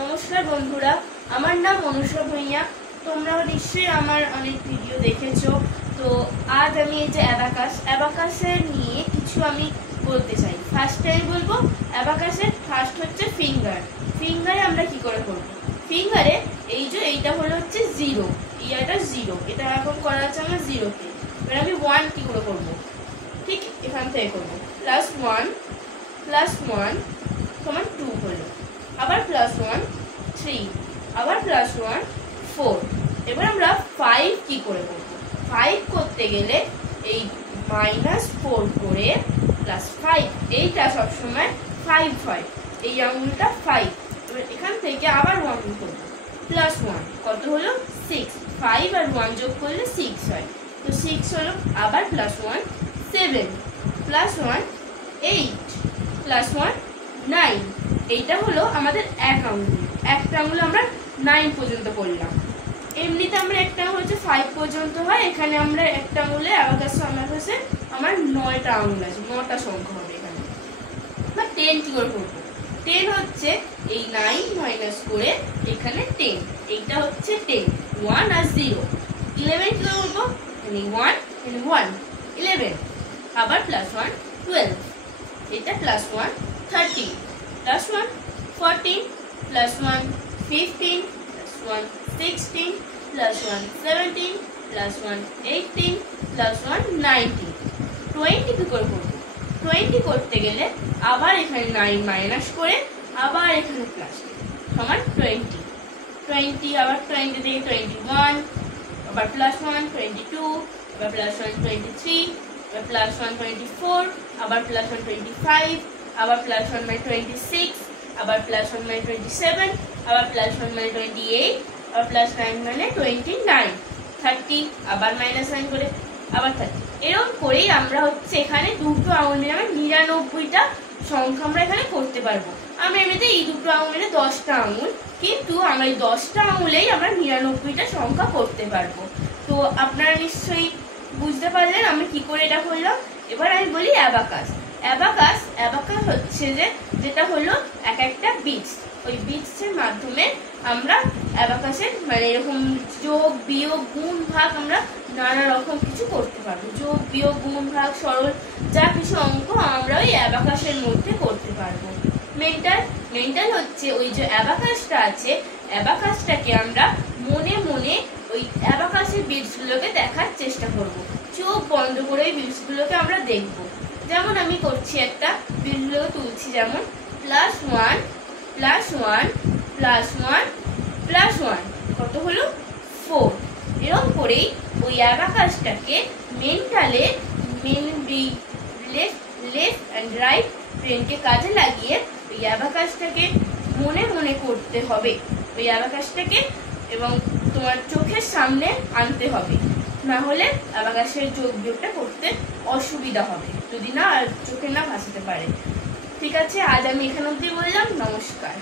নমস্কার বন্ধুরা, আমার নাম অনুষা ভূঁইয়া। তোমরা নিশ্চয়ই আমার অনেক ভিডিও দেখেছো। তো আজ আমি এই যে অ্যাবাকাসের নিয়ে কিছু আমি বলতে চাই। ফার্স্টে আমি বলবো অ্যাবাকাসের ফার্স্ট হচ্ছে ফিঙ্গারে আমরা কি করে করব। ফিঙ্গারে এই যে এইটা হলো হচ্ছে জিরো, এটা জিরো, এটা এখন করা আছে আমার জিরোতে। এবার আমি ওয়ান কি করে করবো, ঠিক এখান থেকে করবো। প্লাস ওয়ান সমান টু হলো, আবার প্লাস ওয়ান থ্রি, আবার প্লাস ওয়ান ফোর। এবার আমরা ফাইভ কি করে করব। ফাইভ করতে গেলে এই মাইনাস ফোর করে প্লাস ফাইভ, এইটা সবসময় ফাইভ হয়, এই আঙুলটা ফাইভ। এবার এখান থেকে আবার ওয়ান করব, প্লাস ওয়ান কত হলো সিক্স, ফাইভ আর ওয়ান যোগ করলে সিক্স হয়, তো সিক্স হলো। আবার plus one seven, plus one eight, plus one nine. এইটা হলো আমাদের এক আঙুল, একটা আঙুল আমরা নাইন পর্যন্ত করলাম। এমনিতে আমরা একটা আঙুল হচ্ছে ফাইভ পর্যন্ত হয়, এখানে আমরা একটা আঙুলে আমার 9টা আঙুল আছে, 9টা সংখ্যা হবে এখানে। বা 10 কি করে করবো, 10 হচ্ছে এই 9 মাইনাস করে এখানে 10, এইটা হচ্ছে 10, 1 আর 0। 11 কি করে করবো, 1 11, আবার প্লাস 1 12, এটা plus 1 13, plus 1 14, plus 1 15, plus 1 16, plus 1 17, plus 1 18, plus 1 19। 20 কি করে করবো, 20 করতে গেলে আবার এখানে 9 মাইনাস করে আবার এখানে প্লাস সমান 20, আবার 20 থেকে 21, আবার প্লাস 1 22, আবার প্লাস 1 23, আবার প্লাস 1 24, আবার প্লাস 1 25, আবার প্লাস 1 মানে 26, আবার প্লাস 1 মানে 27, আবার প্লাস 1 মানে 28, আবার প্লাস 9 মানে 29, 30, আবার মাইনাস 9 করে আবার 30। এরকম করেই আমরা হচ্ছে এখানে দুটো আঙুল নিয়ে 99টা সংখ্যা আমরা এখানে করতে পারবো। আমরা এমনিতে এই দুটো আঙুল নিয়ে 10টা আঙুল, কিন্তু আমরা এই 10টা আঙুলেই আমরা 99টা সংখ্যা করতে পারবো। তো আপনারা নিশ্চয়ই বুঝতে পারলেন আমি কি করে এটা করলাম। এবার আমি বলি অ্যাবাকাস হচ্ছে যেটা হলো এক একটা বীজ, ওই বীজের মাধ্যমে আমরা অ্যাবাকাসের মানে এরকম যোগ বিয়োগ গুণ ভাগ আমরা নানা রকম কিছু করতে পারবো। যোগ বিয়োগ গুণ ভাগ সরল যা কিছু অঙ্ক আমরা ওই অ্যাবাকাসের মধ্যে করতে পারবো। মেন্টাল হচ্ছে ওই যে অ্যাবাকাসটা আছে, অ্যাবাকাসটাকে আমরা মনে মনে ওই অ্যাবাকাসের বীজগুলোকে দেখার চেষ্টা করব। চোখ বন্ধ করে ওই বীজগুলোকে আমরা দেখব। যেমন আমি করছি, একটা বীজগুলোকে তুলছি, যেমন plus one plus one plus one plus one কত হলো 4। এরকম করেই ওই অ্যাবাকাসটাকে মেন্টালে লেফট অ্যান্ড রাইট ব্রেনকে কাজে লাগিয়ে ওই অ্যাবাকাসটাকে মনে মনে করতে হবে, ওই অ্যাবাকাসটাকে এবং তোমার চোখের সামনে আনতে হবে, না হলে অ্যাবাকাসের যোগ বিয়োগটা করতে অসুবিধা হবে, যদি না চোখে না ভাসাতে পারে। ঠিক আছে, আজ আমি এখান অবধি বললাম। নমস্কার।